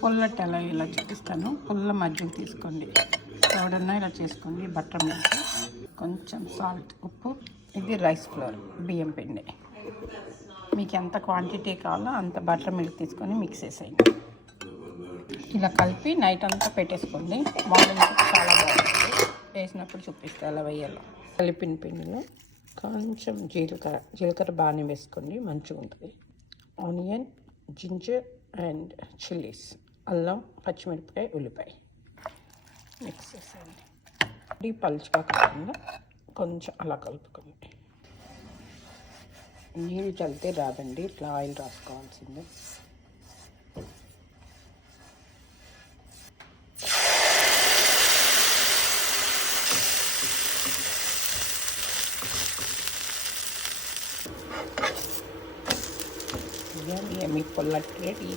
పుల్లటి అలా ఇలా చూపిస్తాను. పుల్ల మజ్జిగ తీసుకోండి, ఎవడన్నా ఇలా చేసుకోండి. బటర్ మిల్క్, కొంచెం సాల్ట్, ఉప్పు, ఇది రైస్ ఫ్లోర్, బియ్యం పిండి. మీకు ఎంత క్వాంటిటీ కావాలో అంత బటర్ మిల్క్ తీసుకొని మిక్స్ చేసేయండి. ఇలా కలిపి నైట్ అంతా పెట్టేసుకోండి. మార్నింగ్ చాలా బాగుంటుంది. వేసినప్పుడు చూపిస్తే ఎలా వేయాలో. కలిపిన పిండిలో కొంచెం జీలకర్ర బాగానే వేసుకోండి, మంచిగా ఉంటుంది. ఆనియన్, జింజర్ అండ్ చిల్లీస్, అల్లం, పచ్చిమిరపకాయ, ఉల్లిపాయ మిక్స్ చేసేయండి. ఇది పలుచగా కాకుండా కొంచెం అలా కలుపుకోండి. నీళ్ళు చల్లితే రాదండి, ఇట్లా oil రాసుకోవాల్సిందే. Yummy, yummy pullati ready.